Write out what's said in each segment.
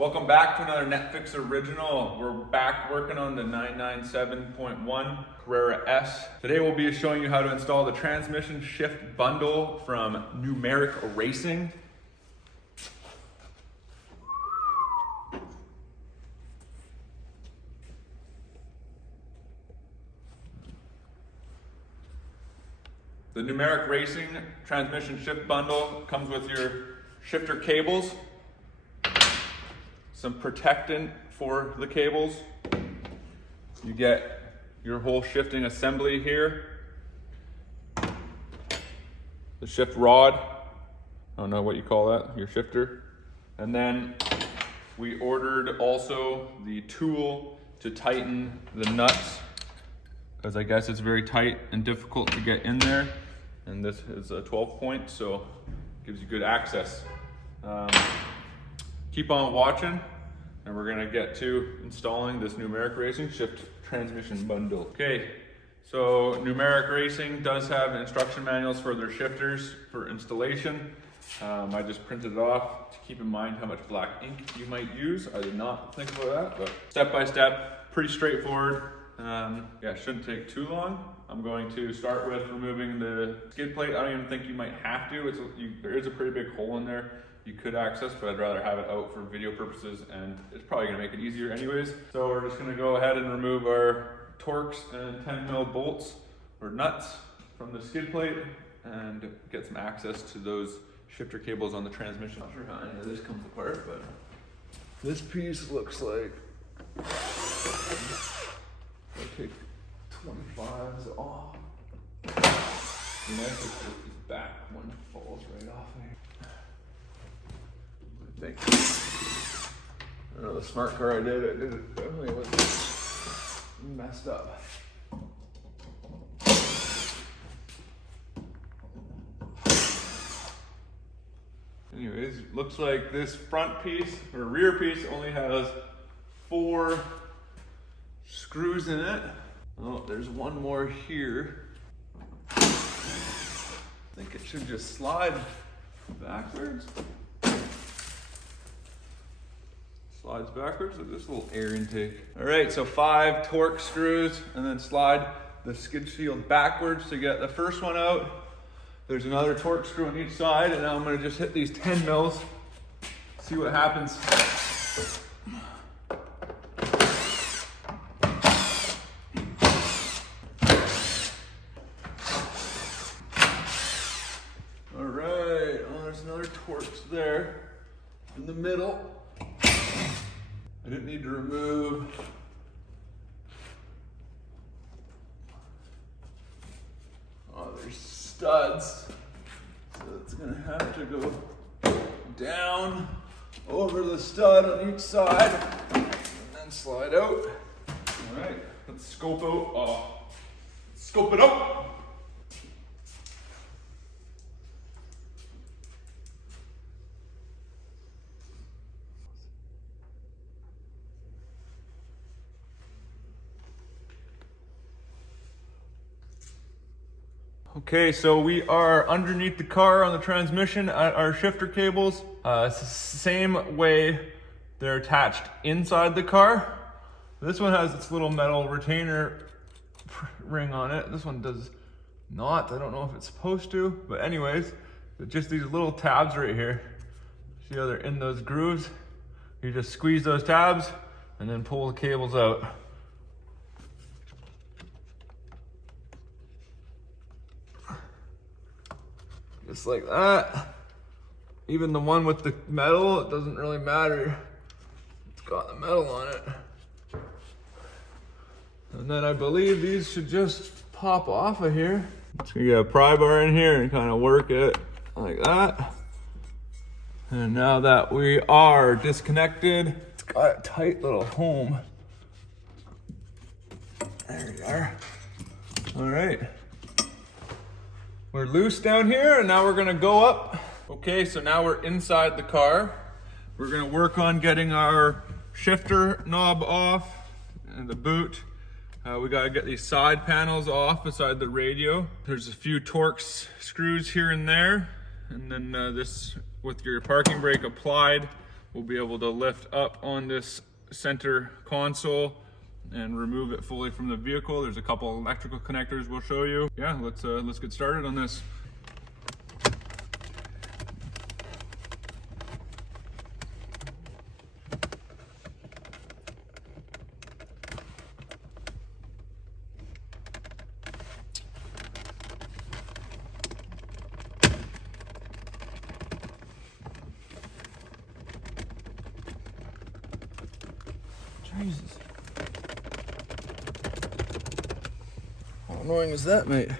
Welcome back to another Netfix original. We're back working on the 997.1 Carrera S. Today we'll be showing you how to install the transmission shift bundle from Numeric Racing. The Numeric Racing transmission shift bundle comes with your shifter cables, some protectant for the cables. You get your whole shifting assembly here. The shift rod, I don't know what you call that, your shifter. And then we ordered also the tool to tighten the nuts, because I guess it's very tight and difficult to get in there. And this is a 12 point, so gives you good access. Keep on watching, and we're gonna get to installing this Numeric Racing shift transmission bundle. Okay, so Numeric Racing does have instruction manuals for their shifters for installation. I just printed it off to keep in mind how much black ink you might use. I did not think about that, but step by step, pretty straightforward. Yeah, shouldn't take too long. I'm going to start with removing the skid plate. I don't even think you might have to. There is a pretty big hole in there you could access, but I'd rather have it out for video purposes, and it's probably gonna make it easier anyways. So we're just gonna go ahead and remove our Torx and 10mm bolts or nuts from the skid plate and get some access to those shifter cables on the transmission. Not sure how any of this comes apart, but this piece looks like I'll take 25s off. You know, it's just this back one falls right off here. I think. I don't know, the smart car I did it definitely was messed up. Anyways, looks like this front piece or rear piece only has 4 screws in it. Oh, there's one more here. I think it should just slide backwards. Slides backwards with this little air intake. All right, so 5 Torx screws, and then slide the skid shield backwards to get the first one out. There's another Torx screw on each side, and now I'm gonna just hit these 10 mils, see what happens. All right, oh, there's another Torx there in the middle. I didn't need to remove there's studs, so it's gonna have to go down over the stud on each side and then slide out. All right, let's scope it out. Okay, so we are underneath the car on the transmission at our shifter cables. It's the same way they're attached inside the car. This one has its little metal retainer ring on it. This one does not. I don't know if it's supposed to, but anyways, just these little tabs right here. See how they're in those grooves? You just squeeze those tabs and then pull the cables out. Just like that. Even the one with the metal, it doesn't really matter. It's got the metal on it. And then I believe these should just pop off of here. Just gonna get a pry bar in here and kind of work it like that. And now that we are disconnected, it's got a tight little home. There we are. All right. We're loose down here, and now we're gonna go up. Okay, so now we're inside the car. We're gonna work on getting our shifter knob off and the boot. We gotta get these side panels off beside the radio. There's a few Torx screws here and there. And then this, with your parking brake applied, we'll be able to lift up on this center console and remove it fully from the vehicle. There's a couple electrical connectors we'll show you. Yeah, let's get started on this. Jesus. How annoying is that, mate?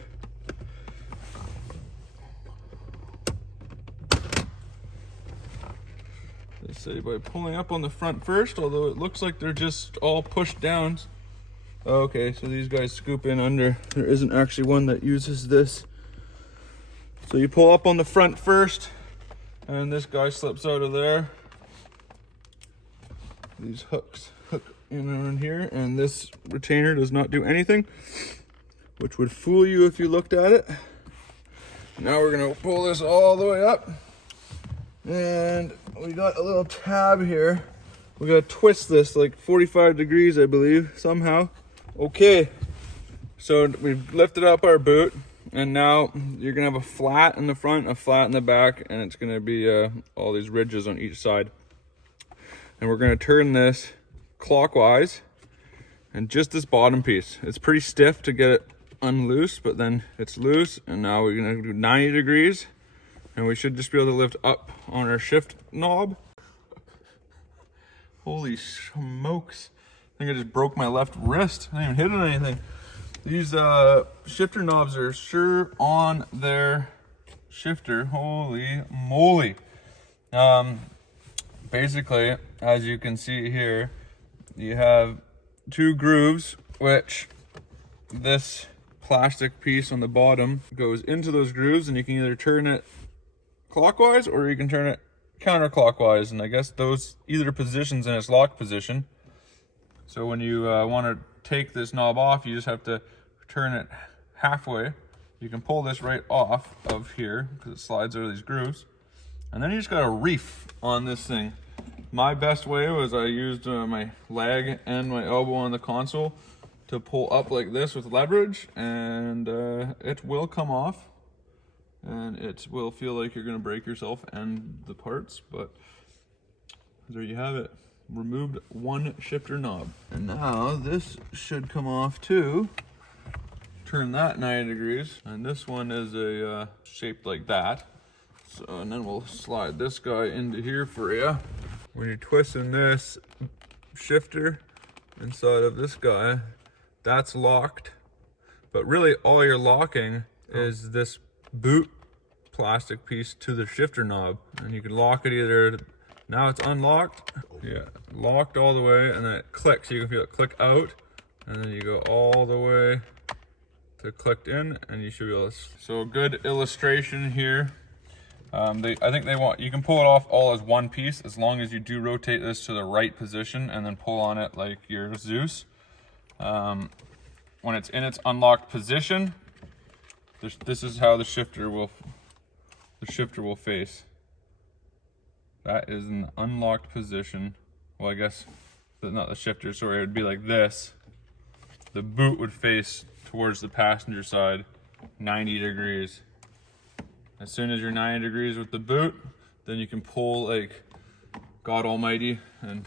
They say by pulling up on the front first, although it looks like they're just all pushed down. Okay, so these guys scoop in under. There isn't actually one that uses this. So you pull up on the front first, and this guy slips out of there. These hooks hook in around here, and this retainer does not do anything, which would fool you if you looked at it. Now we're gonna pull this all the way up, and we got a little tab here. We gotta twist this like 45 degrees, I believe, somehow. Okay, so we've lifted up our boot, and now you're gonna have a flat in the front, a flat in the back, and it's gonna be all these ridges on each side. And we're gonna turn this clockwise, and just this bottom piece. It's pretty stiff to get it unloose, but then it's loose, and now we're gonna do 90 degrees, and we should just be able to lift up on our shift knob. Holy smokes. I think I just broke my left wrist. I didn't even hit it or anything. These shifter knobs are sure on their shifter. Holy moly. Basically, as you can see here, you have two grooves, which this plastic piece on the bottom goes into those grooves, and you can either turn it clockwise or you can turn it counterclockwise, and I guess those either positions in its locked position. So when you want to take this knob off, you just have to turn it halfway. You can pull this right off of here because it slides out of these grooves. And then you just got a reef on this thing. My best way was I used my leg and my elbow on the console to pull up like this with leverage, and it will come off, and it will feel like you're gonna break yourself and the parts, but there you have it. Removed one shifter knob. And now this should come off too. Turn that 90 degrees, and this one is a shaped like that. So, and then we'll slide this guy into here for you. When you're twisting this shifter inside of this guy, that's locked. But really all you're locking is this boot plastic piece to the shifter knob. And you can lock it either, now it's unlocked. Yeah, locked all the way, and then it clicks. You can feel it click out, and then you go all the way to clicked in, and you should be able to. So a good illustration here. I think they want, you can pull it off all as one piece as long as you do rotate this to the right position and then pull on it like your Zeus. When it's in its unlocked position, this is how the shifter will face. That is an unlocked position. Well, I guess not the shifter, sorry, it would be like this. The boot would face towards the passenger side 90 degrees. As soon as you're 90 degrees with the boot, then you can pull like God Almighty and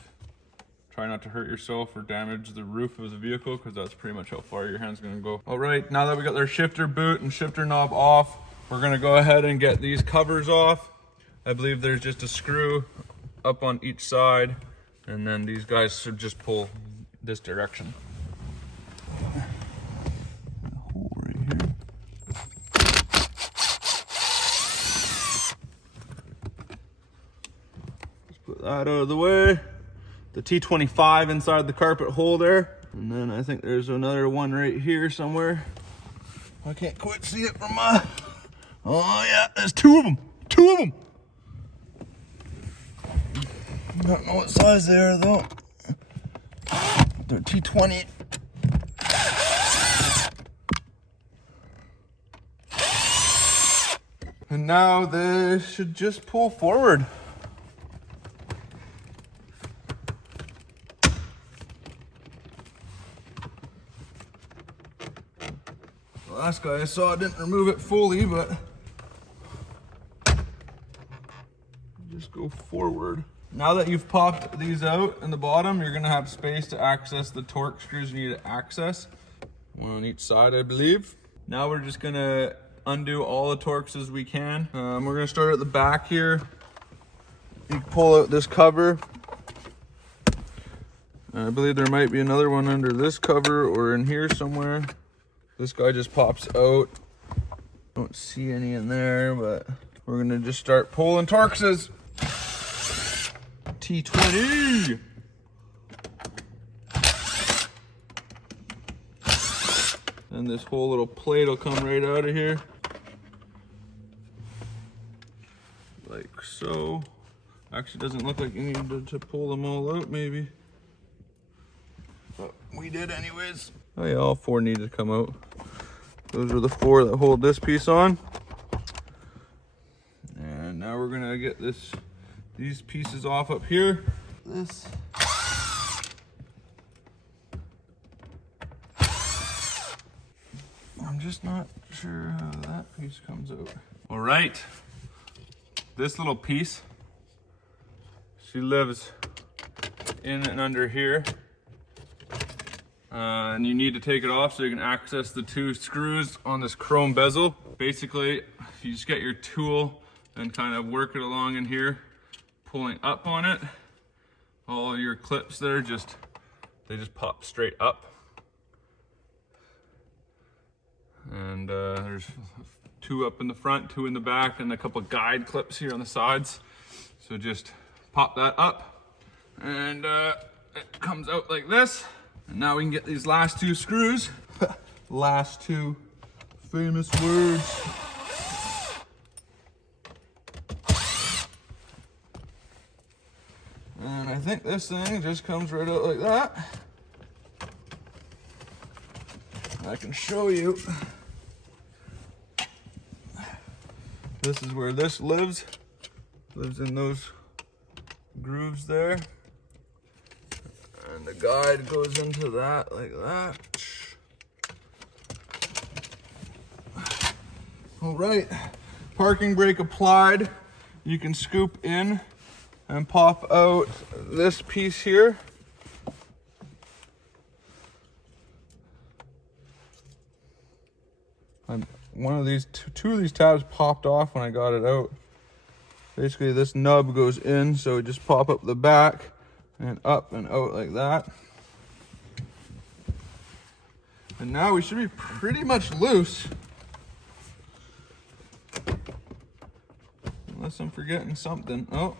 try not to hurt yourself or damage the roof of the vehicle, because that's pretty much how far your hand's gonna go. All right, now that we got our shifter boot and shifter knob off, we're gonna go ahead and get these covers off. I believe there's just a screw up on each side, and then these guys should just pull this direction. That out of the way. The T25 inside the carpet hole there. And then I think there's another one right here somewhere. I can't quite see it from my... Oh yeah, there's two of them. Two of them. I don't know what size they are though. They're T20. And now they should just pull forward. The last guy I saw didn't remove it fully, but just go forward. Now that you've popped these out in the bottom, you're gonna have space to access the torque screws you need to access. One on each side, I believe. Now we're just gonna undo all the torques as we can. We're gonna start at the back here. You can pull out this cover. I believe there might be another one under this cover or in here somewhere. This guy just pops out. Don't see any in there, but we're gonna just start pulling Torxes. T20. And this whole little plate will come right out of here. Like so. Actually doesn't look like you need to pull them all out maybe. But we did anyways. Oh yeah, all four need to come out. Those are the four that hold this piece on. And now we're gonna get these pieces off up here. This. I'm just not sure how that piece comes out. All right, this little piece, she lives in and under here. And you need to take it off so you can access the two screws on this chrome bezel. Basically, you just get your tool and kind of work it along in here, pulling up on it. All your clips there, they just pop straight up. And there's two up in the front, two in the back, and a couple guide clips here on the sides. So just pop that up, and it comes out like this. And now we can get these last two screws. Last two famous words. And I think this thing just comes right out like that. I can show you. This is where this lives. Lives in those grooves there. And the guide goes into that like that. All right, parking brake applied. You can scoop in and pop out this piece here. One of these, two of these tabs popped off when I got it out. Basically this nub goes in, so we just pop up the back and up and out like that. And now we should be pretty much loose. Unless I'm forgetting something. Oh,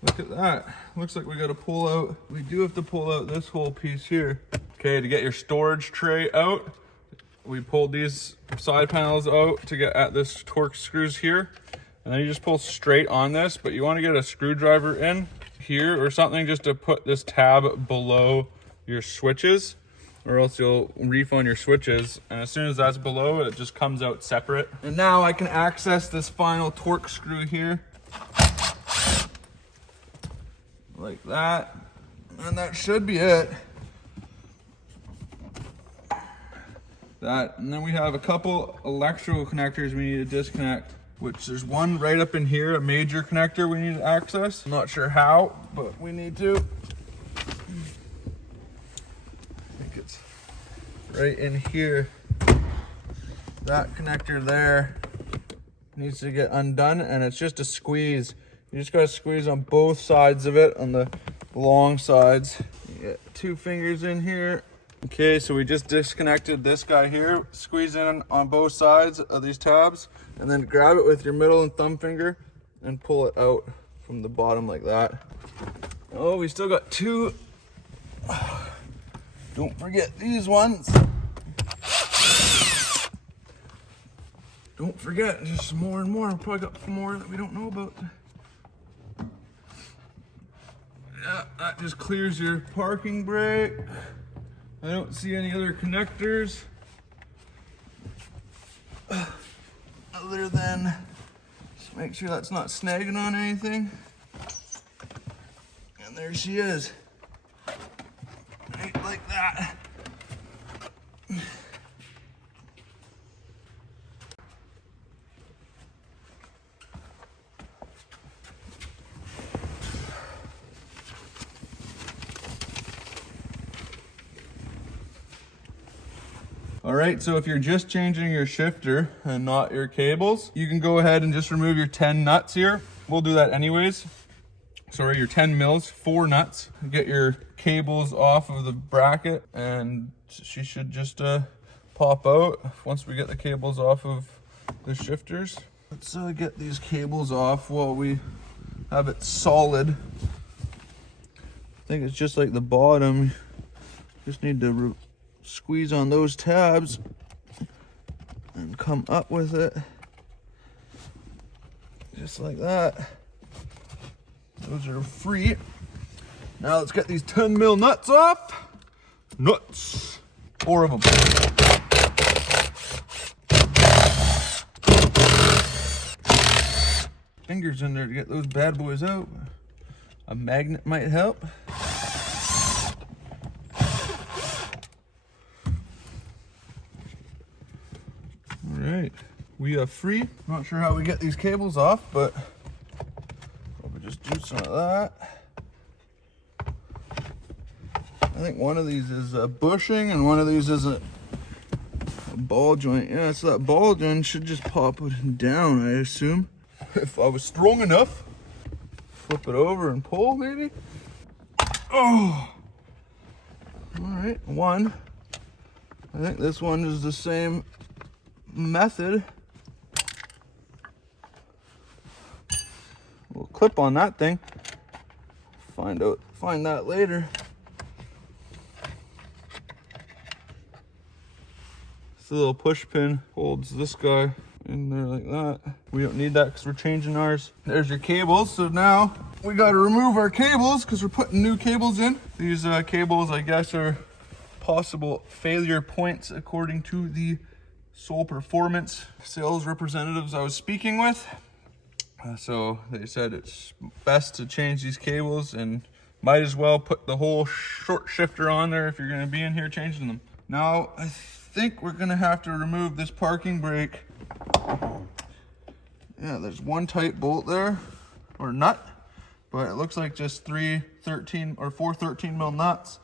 look at that. Looks like we gotta pull out, we do have to pull out this whole piece here. Okay, to get your storage tray out, we pulled these side panels out to get at this torque screws here. And then you just pull straight on this, but you wanna get a screwdriver in here or something just to put this tab below your switches, or else you'll reef on your switches. And as soon as that's below, it just comes out separate. And now I can access this final torque screw here. Like that. And that should be it. And then we have a couple electrical connectors we need to disconnect, which there's one right up in here, a major connector we need to access. I'm not sure how, but we need to. I think it's right in here. That connector there needs to get undone, and it's just a squeeze. You just gotta squeeze on both sides of it, on the long sides. You get two fingers in here. Okay, so we just disconnected this guy here. Squeeze in on both sides of these tabs, and then grab it with your middle and thumb finger and pull it out from the bottom like that. Oh, we still got two. Don't forget these ones. Don't forget, just some more and more. We probably got more that we don't know about. Yeah, that just clears your parking brake. I don't see any other connectors other than just make sure that's not snagging on anything. And there she is, right like that. All right, so if you're just changing your shifter and not your cables, you can go ahead and just remove your 10 nuts here. We'll do that anyways. Sorry, your 10 mils, 4 nuts. Get your cables off of the bracket and she should just pop out once we get the cables off of the shifters. Let's get these cables off while we have it solid. I think it's just like the bottom. Just need to squeeze on those tabs and come up with it. Just like that. Those are free. Now let's get these 10 mil nuts off. Nuts. 4 of them. Fingers in there to get those bad boys out. A magnet might help. All right, we are free. Not sure how we get these cables off, but probably just do some of that. I think one of these is a bushing and one of these is a ball joint. Yeah, so that ball joint should just pop it down, I assume. If I was strong enough, flip it over and pull, maybe. Oh, all right, one. I think this one is the same method. We'll clip on that thing. Find that later. This little push pin holds this guy in there like that. We don't need that because we're changing ours. There's your cables. So now we got to remove our cables because we're putting new cables in. These cables, I guess, are possible failure points according to the Sole Performance sales representatives I was speaking with. So they said it's best to change these cables and might as well put the whole short shifter on there if you're going to be in here changing them. Now I think we're going to have to remove this parking brake. Yeah, there's one tight bolt there, or nut, but it looks like just 4 13 mil nuts.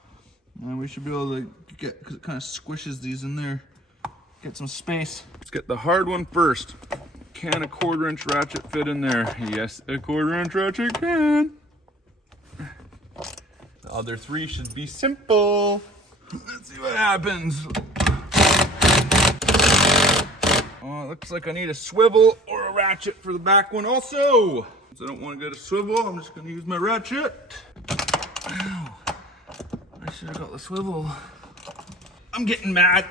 And we should be able to get, because it kind of squishes these in there, get some space. Let's get the hard one first. Can a 1/4 inch ratchet fit in there? Yes, a 1/4 inch ratchet can. The other 3 should be simple. Let's see what happens. Oh, it looks like I need a swivel or a ratchet for the back one also. Since I don't want to get a swivel, I'm just going to use my ratchet. Ow. I should have got the swivel. I'm getting mad.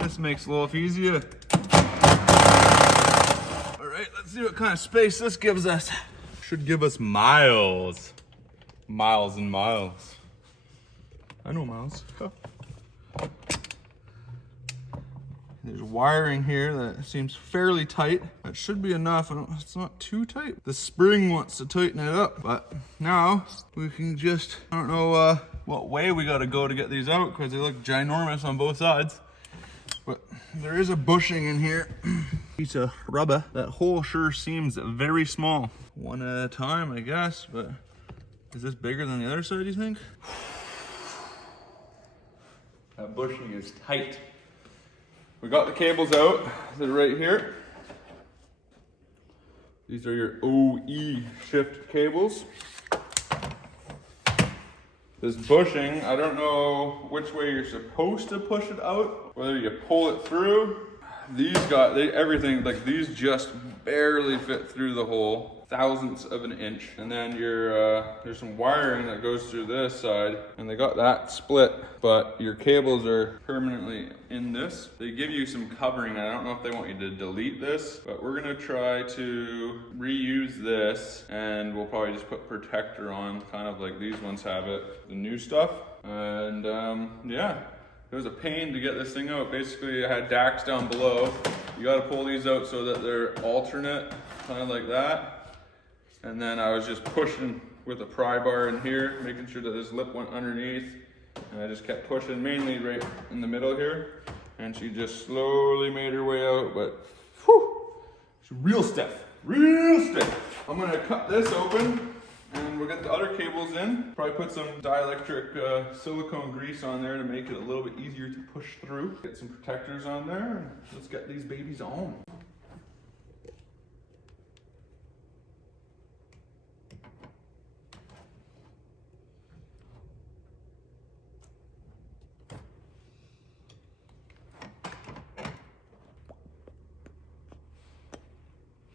This makes life easier. All right, let's see what kind of space this gives us. Should give us miles. Miles and miles. I know miles. There's wiring here that seems fairly tight. That should be enough. It's not too tight. The spring wants to tighten it up, but now we can just, I don't know what way we gotta go to get these out because they look ginormous on both sides. But there is a bushing in here. Piece of rubber. That hole sure seems very small. One at a time, I guess, but is this bigger than the other side, you think? That bushing is tight. We got the cables out. They're right here. These are your OE shift cables. This bushing, I don't know which way you're supposed to push it out, whether you pull it through. These everything, like these just barely fit through the hole, thousandths of an inch. And then there's some wiring that goes through this side, and they got that split, but your cables are permanently in this. They give you some covering. I don't know if they want you to delete this, but we're gonna try to reuse this, and we'll probably just put protector on, kind of like these ones have it, the new stuff. And yeah. It was a pain to get this thing out. Basically, I had DACs down below. You got to pull these out so that they're alternate, kind of like that. And then I was just pushing with a pry bar in here, making sure that this lip went underneath. And I just kept pushing, mainly right in the middle here. And she just slowly made her way out, but whew, it's real stiff, real stiff. I'm gonna cut this open and we'll get the other cables in. Probably put some dielectric silicone grease on there to make it a little bit easier to push through. Get some protectors on there, and let's get these babies on.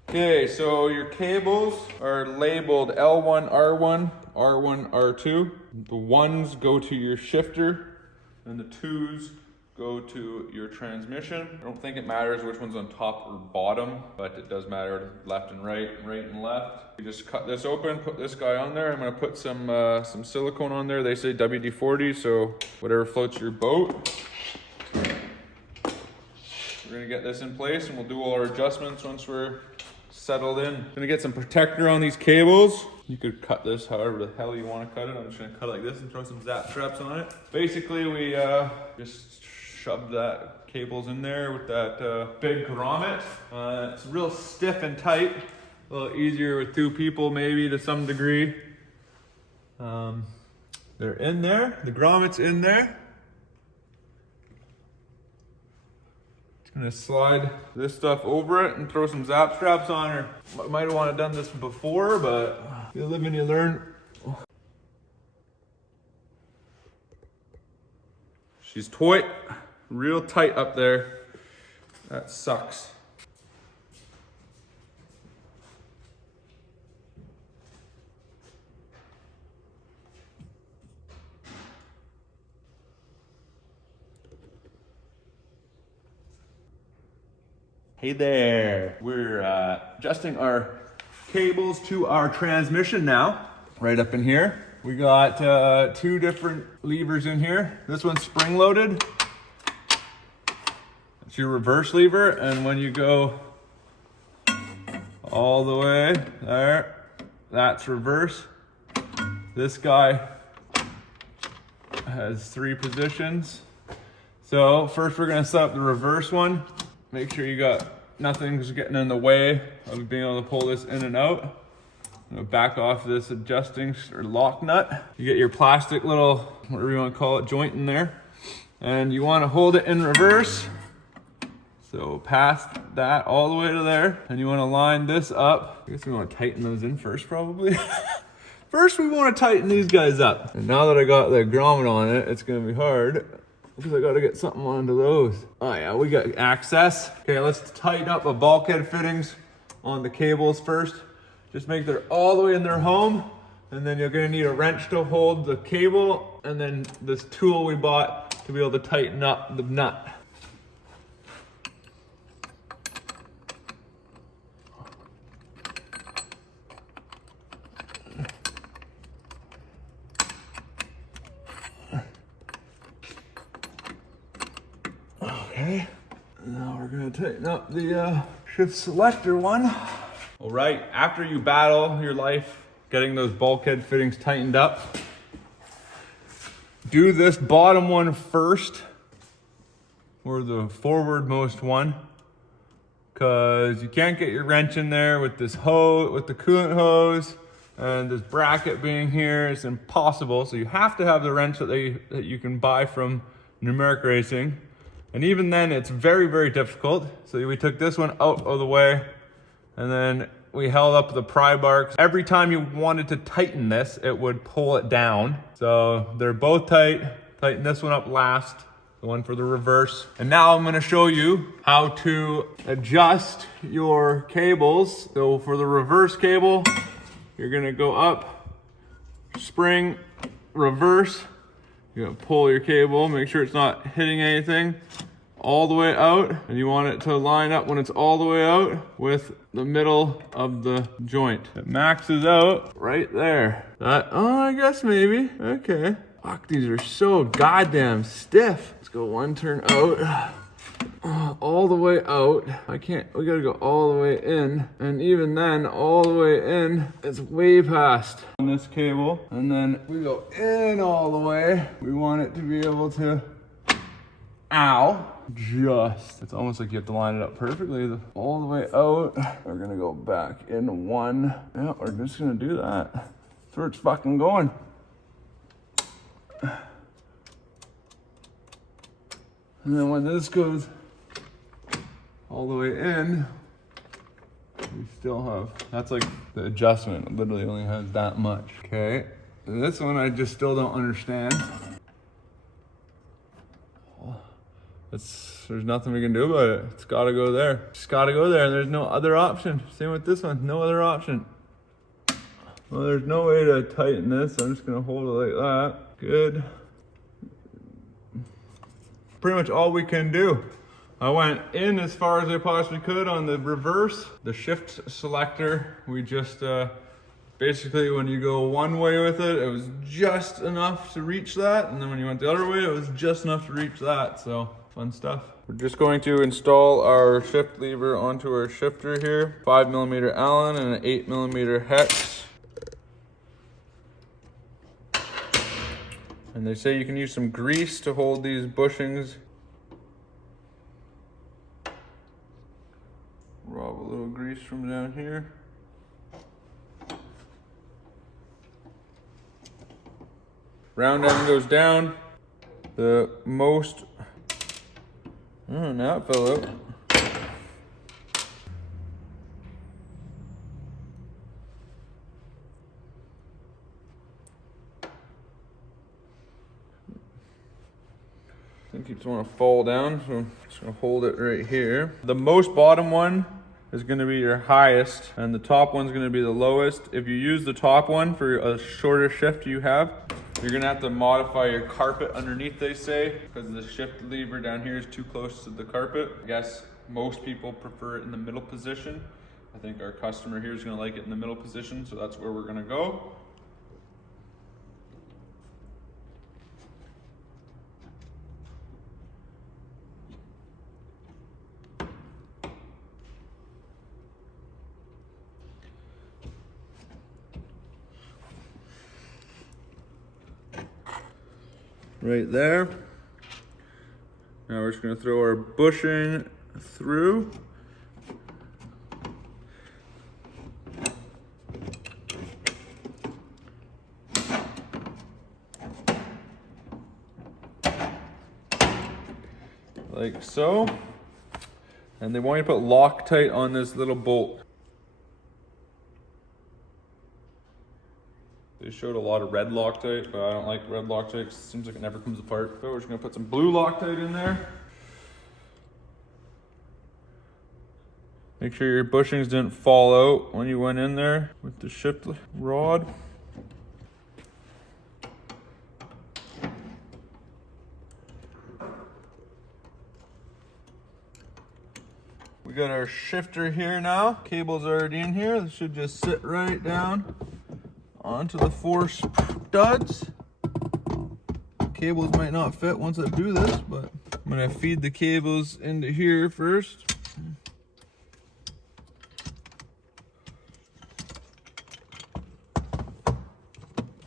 Okay, so your cables are labeled L1, R1, R1, R2. The ones go to your shifter, and the twos go to your transmission. I don't think it matters which one's on top or bottom, but it does matter left and right and left. You just cut this open, put this guy on there. I'm gonna put some silicone on there. They say WD-40, so whatever floats your boat. We're gonna get this in place, and we'll do all our adjustments once we're settled in. Gonna get some protector on these cables. You could cut this however the hell you want to cut it. I'm just gonna cut it like this and throw some zap straps on it. Basically, we just shoved that cables in there with that big grommet. It's real stiff and tight. A little easier with two people maybe to some degree. They're in there. The grommet's in there. Gonna slide this stuff over it and throw some zap straps on her. Might have wanted done this before, but you live and you learn. She's tight, real tight up there. That sucks. Hey there, we're adjusting our cables to our transmission now. Right up in here, we got two different levers in here. This one's spring loaded. It's your reverse lever, and when you go all the way there, that's reverse. This guy has 3 positions. So first we're gonna set up the reverse one. Make sure you got nothing's getting in the way of being able to pull this in and out. I'm gonna back off this adjusting or lock nut. You get your plastic little, whatever you want to call it, joint in there. And you want to hold it in reverse. So past that all the way to there. And you want to line this up. I guess we want to tighten those in first probably. First we want to tighten these guys up. And now that I got the grommet on it, it's gonna be hard, because I gotta get something onto those. Oh yeah, we got access. Okay, let's tighten up the bulkhead fittings on the cables first. Just make sure they're all the way in their home, and then you're gonna need a wrench to hold the cable, and then this tool we bought to be able to tighten up the nut. Okay, now we're gonna tighten up the shift selector one. All right, after you battle your life getting those bulkhead fittings tightened up, do this bottom one first, or the forwardmost one, because you can't get your wrench in there with this hose, with the coolant hose, and this bracket being here. It's impossible. So you have to have the wrench that you can buy from Numeric Racing. And even then, it's very, very difficult. So we took this one out of the way, and then we held up the pry bar. Every time you wanted to tighten this, it would pull it down. So they're both tight. Tighten this one up last, the one for the reverse. And now I'm gonna show you how to adjust your cables. So for the reverse cable, you're gonna go up, spring, reverse. You're gonna pull your cable, make sure it's not hitting anything, all the way out, and you want it to line up when it's all the way out with the middle of the joint. It maxes out right there. I guess maybe, okay. Fuck, these are so goddamn stiff. Let's go one turn out. All the way out. We gotta go all the way in. And even then, all the way in, it's way past on this cable. And then we go in all the way. We want it to be able to, it's almost like you have to line it up perfectly. All the way out. We're gonna go back in one. Yeah, we're just gonna do that. That's where it's fucking going. And then when this goes all the way in, we still have, that's like the adjustment. It literally only has that much. Okay, this one I just still don't understand. There's nothing we can do about it. It's gotta go there. Just gotta go there, and there's no other option. Same with this one, no other option. Well, there's no way to tighten this. I'm just gonna hold it like that. Good. Pretty much all we can do. I went in as far as I possibly could on the reverse. The shift selector, we just, basically when you go one way with it, it was just enough to reach that. And then when you went the other way, it was just enough to reach that. So fun stuff. We're just going to install our shift lever onto our shifter here. 5mm Allen and an 8mm hex. And they say you can use some grease to hold these bushings. Rob a little grease from down here. Round end goes down. The most, oh, now it fell out. I think it's want to fall down, so I'm just gonna hold it right here. The most bottom one is gonna be your highest, and the top one's gonna be the lowest. If you use the top one for a shorter shift you have, you're gonna have to modify your carpet underneath, they say, because the shift lever down here is too close to the carpet. I guess most people prefer it in the middle position. I think our customer here is gonna like it in the middle position, so that's where we're gonna go. Right there. Now we're just gonna throw our bushing through. Like so. And they want you to put Loctite on this little bolt. They showed a lot of red Loctite, but I don't like red Loctite because it seems like it never comes apart. So we're just gonna put some blue Loctite in there. Make sure your bushings didn't fall out when you went in there with the shift rod. We got our shifter here now. Cable's already in here. This should just sit right down onto the 4 studs. Cables might not fit once I do this, but I'm gonna feed the cables into here first.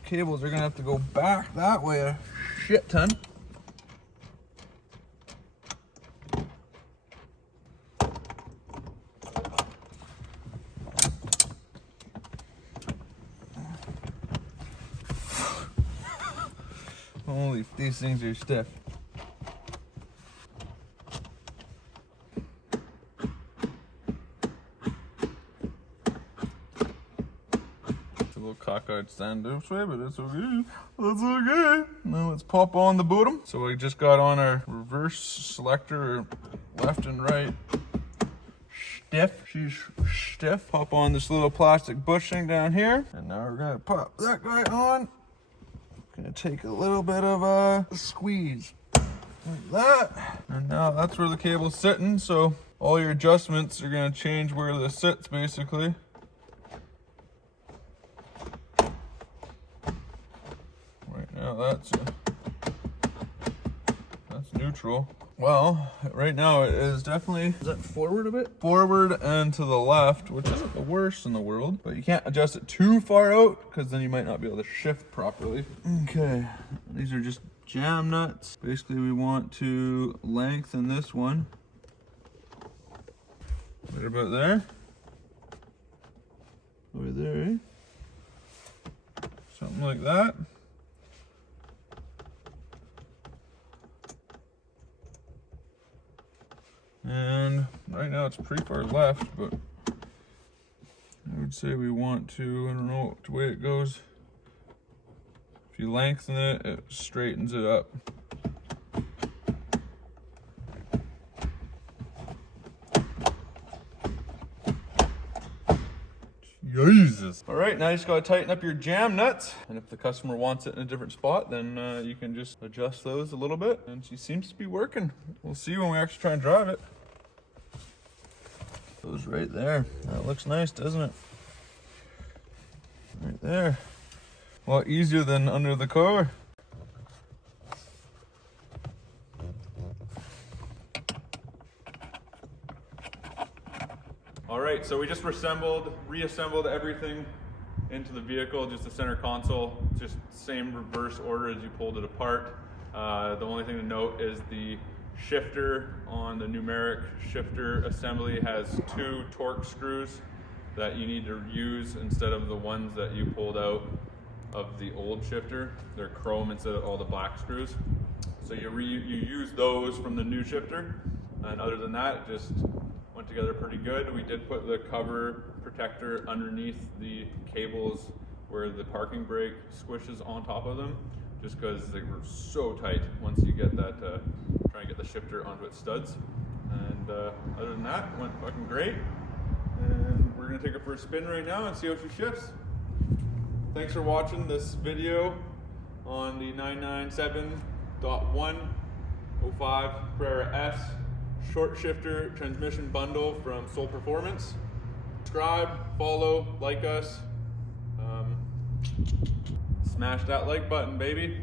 Cables are gonna have to go back that way a shit ton. Holy, these things are stiff. It's a little cockeyed stand this way, but it's okay. That's okay. Now let's pop on the bottom. So we just got on our reverse selector, left and right. Stiff, she's stiff. Pop on this little plastic bushing down here. And now we're gonna pop that guy on. Gonna take a little bit of a squeeze like that, and now that's where the cable's sitting, so all your adjustments are gonna change where this sits basically. Right now that's neutral. Well, right now it is definitely, is that forward a bit? Forward and to the left, which isn't the worst in the world, but you can't adjust it too far out because then you might not be able to shift properly. Okay, these are just jam nuts. Basically we want to lengthen this one. Right about there. Over there, eh? something like that. And right now it's pretty far left, but I would say we want to, I don't know which way it goes. If you lengthen it, it straightens it up. Jesus. All right, now you just gotta tighten up your jam nuts. And if the customer wants it in a different spot, then you can just adjust those a little bit. And she seems to be working. We'll see when we actually try and drive it. Goes right there. That looks nice, doesn't it? Right there. A lot easier than under the car. All right, so we just reassembled everything into the vehicle, just the center console, just same reverse order as you pulled it apart. The only thing to note is the shifter on the Numeric shifter assembly has 2 torque screws that you need to use instead of the ones that you pulled out of the old shifter. They're chrome instead of all the black screws. So you use those from the new shifter, and other than that, it just went together pretty good. We did put the cover protector underneath the cables where the parking brake squishes on top of them, just because they were so tight once you get that, try and get the shifter onto its studs. And other than that, it went fucking great. And we're gonna take her for a spin right now and see how she shifts. Thanks for watching this video on the 997.105 Carrera S short shifter transmission bundle from Soul Performance. Subscribe, follow, like us. Smash that like button, baby.